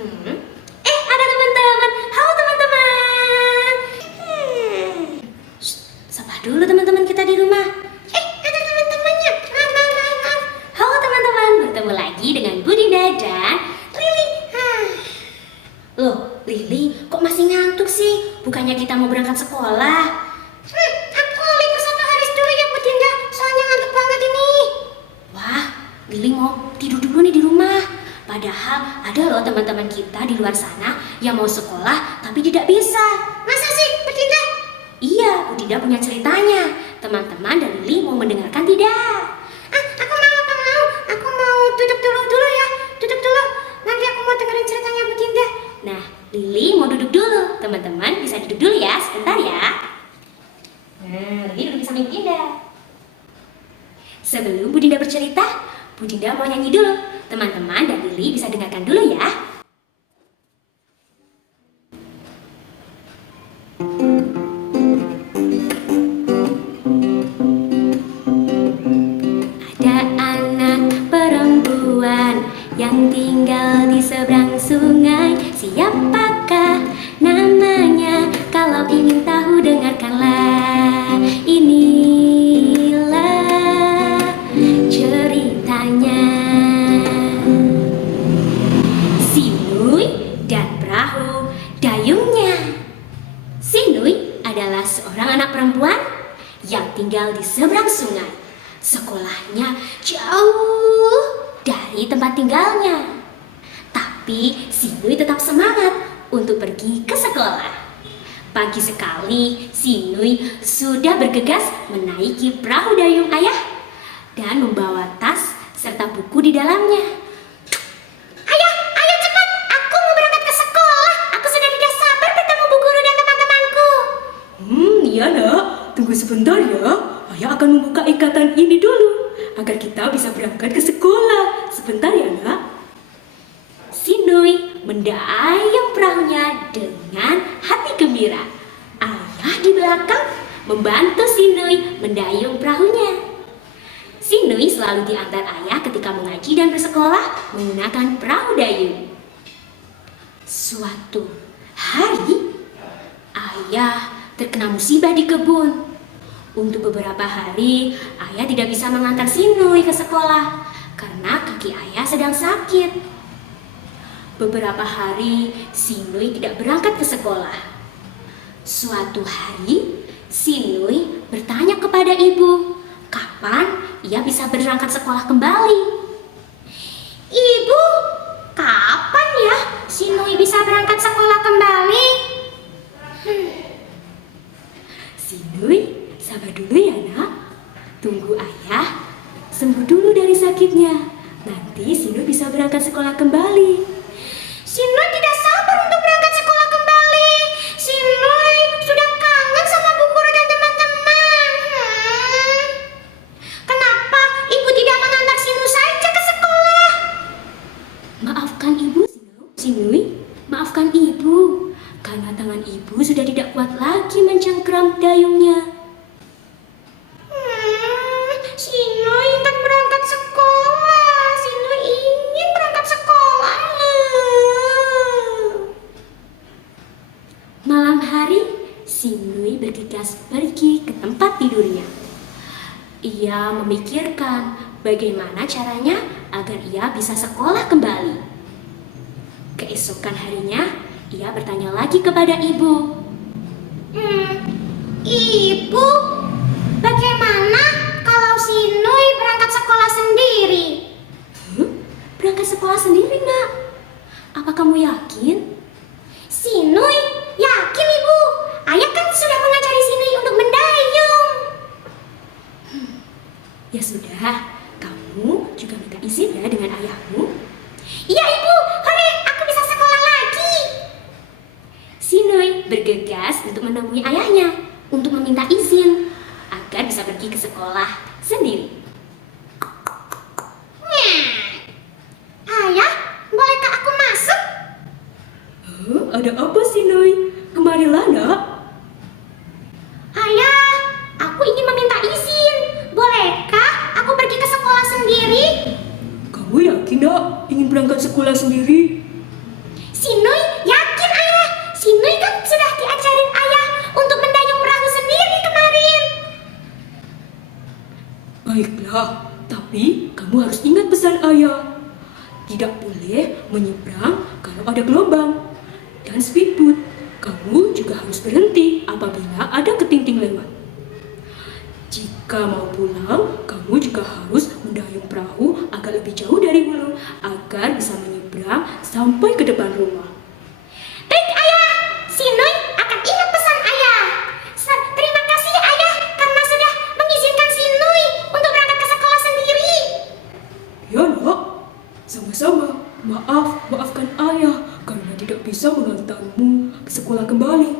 Ada teman-teman. Halo teman-teman. Sapa dulu teman-teman kita di rumah. Ada teman-temannya. Maaf. Halo teman-teman, bertemu lagi dengan Budinda dan Lili. Loh, Lili, kok masih ngantuk sih? Bukannya kita mau berangkat sekolah? Aku libur 1 hari dulu ya Budinda, soalnya ngantuk banget ini. Wah, Lili mau tidur dulu nih di rumah. Padahal ada loh teman-teman kita di luar sana yang mau sekolah tapi tidak bisa. Masa sih, Budinda? Iya, Budinda punya ceritanya. Teman-teman dan Lili mau mendengarkan tidak? Aku mau. Aku mau duduk dulu ya. Duduk dulu. Nanti aku mau dengerin ceritanya Budinda. Nah, Lili mau duduk dulu. Teman-teman bisa duduk dulu ya, sebentar ya. Nah, Lili duduk di samping Budinda. Sebelum Budinda bercerita, Budinda mau nyanyi dulu. Teman-teman dan Lili bisa dengarkan dulu ya. Ada anak perempuan yang tinggal di seberang sungai. Siapakah namanya? Kalau ingin tahu dengarkanlah. Inilah ceritanya. Sinui dan perahu dayungnya. Sinui adalah seorang anak perempuan yang tinggal di seberang sungai. Sekolahnya jauh dari tempat tinggalnya. Tapi Sinui tetap semangat untuk pergi ke sekolah. Pagi sekali, Sinui sudah bergegas menaiki perahu dayung ayah dan membawa tas serta buku di dalamnya. Ayah cepat! Aku mau berangkat ke sekolah. Aku sudah tidak sabar bertemu Bu Guru dan teman-temanku. Iya nak, tunggu sebentar ya. Ayah akan membuka ikatan ini dulu agar kita bisa berangkat ke sekolah. Sebentar ya nak. Sinui mendayung perahunya dengan hati gembira. Ayah di belakang membantu Sinui mendayung perahunya. Sinui selalu diantar ayah ketika mengaji dan bersekolah menggunakan perahu dayung. Suatu hari, ayah terkena musibah di kebun. Untuk beberapa hari, ayah tidak bisa mengantar Sinui ke sekolah karena kaki ayah sedang sakit. Beberapa hari, Sinui tidak berangkat ke sekolah. Suatu hari, Sinui bertanya kepada ibu, kapan ia bisa berangkat sekolah kembali. Ibu, kapan ya Sinui bisa berangkat sekolah kembali? Sinui, sabar dulu ya nak. Tunggu ayah sembuh dulu dari sakitnya. Nanti Sinui bisa berangkat sekolah kembali. Sinui tidak sabar untuk berangkat sekolah kembali. Sinui sudah kangen sama Bu Guru dan teman-teman. Kenapa ibu tidak mengantar Sinui saja ke sekolah? Maafkan ibu, Sinui. Maafkan ibu. Karena tangan ibu sudah tidak kuat lagi mencengkram dayungnya. Sinui ingin berangkat sekolah. Sinui ingin berangkat sekolah. Malam hari, Sinui bergegas pergi ke tempat tidurnya. Ia memikirkan bagaimana caranya agar ia bisa sekolah kembali. Keesokan harinya, ia bertanya lagi kepada ibu. Ibu, bagaimana kalau Sinui berangkat sekolah sendiri? Berangkat sekolah sendiri, nak? Apa kamu yakin? Sinui, yakin ibu. Ayah kan sudah mengajari Sinui untuk mendayung. Ya sudah, kamu juga minta izin ya dengan ayahmu. Iya ibu, hore, aku bisa sekolah lagi. Sinui bergegas untuk menemui ayahnya untuk meminta izin agar bisa pergi ke sekolah sendiri. Ayah, bolehkah aku masuk? Ada apa Sinui? Kemarilah nak. Ayah, aku ingin meminta izin. Bolehkah aku pergi ke sekolah sendiri? Kamu yakin nak ingin berangkat sekolah sendiri? boleh menyeberang kalau ada gelombang. Dan speedboat, kamu juga harus berhenti apabila ada ketinting lewat. Jika mau pulang, kamu juga harus mendayung perahu agak lebih jauh dari hulu agar bisa menyeberang sampai ke depan rumah. Baik ayah, si Nui akan ingat pesan ayah. Terima kasih ayah karena sudah mengizinkan si Nui untuk berangkat ke sekolah sendiri. Ya nak, sama-sama. Maafkan ayah karena tidak bisa mengantarmu ke sekolah kembali.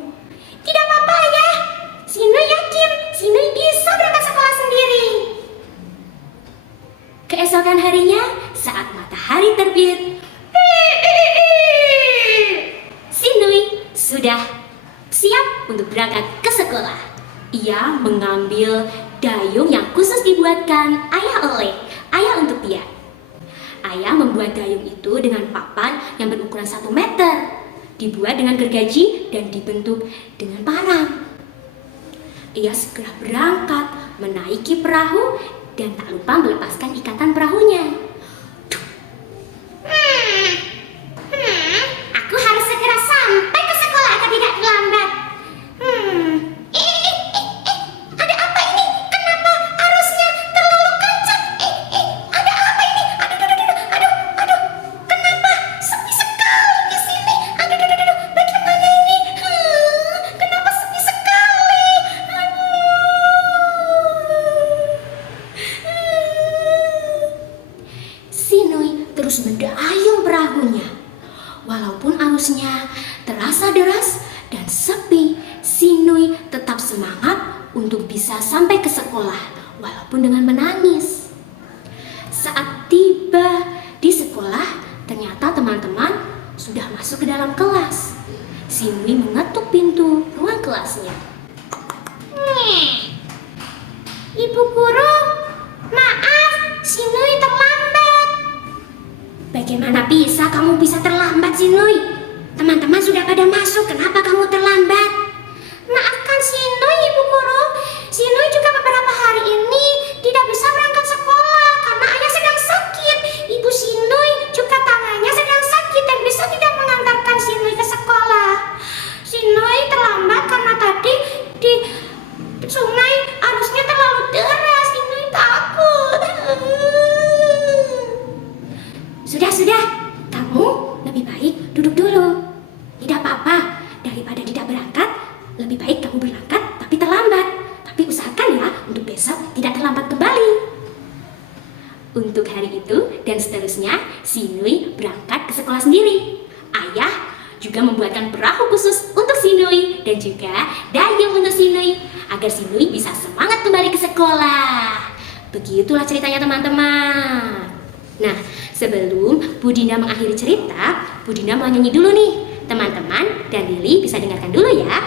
Tidak apa-apa ayah, si Nui yakin si Nui bisa berangkat sekolah sendiri. Keesokan harinya, saat matahari terbit, si Nui sudah siap untuk berangkat ke sekolah. Ia mengambil dayung yang khusus dibuatkan ayah untuk dia. Ayah membuat dayung itu dengan papan yang berukuran 1 meter, dibuat dengan gergaji dan dibentuk dengan parang. Ia segera berangkat menaiki perahu dan tak lupa melepaskan ikatan perahunya. Aku harus segera sampai ke sekolah agar tidak terlambat. Ada apa ini? Kenapa arusnya terlalu kencang? Ada apa ini? Aduh. Kenapa sepi sekali di sini? Aduh. Bagaimana ini? Kenapa sepi sekali? Si Nui terus mendayung perahunya. Walaupun arusnya terasa deras dan sepi, si Nui tetap semangat untuk bisa sampai ke sekolah walaupun dengan menangis. Saat tiba di sekolah, ternyata teman-teman sudah masuk ke dalam kelas. Si Nui mengetuk pintu ruang kelasnya. Ibu guru, maaf, si Nui terlambat. Bagaimana bisa kamu bisa terlambat, si Nui? Teman-teman sudah pada masuk, kenapa kamu terlambat? Maafkan si Nui, Ibu Guru. Si Nui juga beberapa hari ini tidak bisa berangkat sekolah karena ayah sedang sakit. Ibu si Nui juga tangannya sedang sakit dan bisa tidak mengantarkan si Nui ke sekolah. Si Nui terlambat karena tadi di sungai arusnya terlalu deras. Si Nui takut. Sudah, kamu lebih baik duduk dulu. Tidak apa-apa, daripada tidak berangkat, lebih baik kamu berangkat tapi terlambat. Tapi usahakan ya untuk besok tidak terlambat kembali. Untuk hari itu dan seterusnya, si Nui berangkat ke sekolah sendiri. Ayah juga membuatkan perahu khusus untuk si Nui dan juga dayung untuk si Nui agar si Nui bisa semangat kembali ke sekolah. Begitulah ceritanya teman-teman. Nah, sebelum Bu Dinda mengakhiri cerita, Bu Dinda mau nyanyi dulu nih. Teman-teman dan Lili bisa dengarkan dulu ya.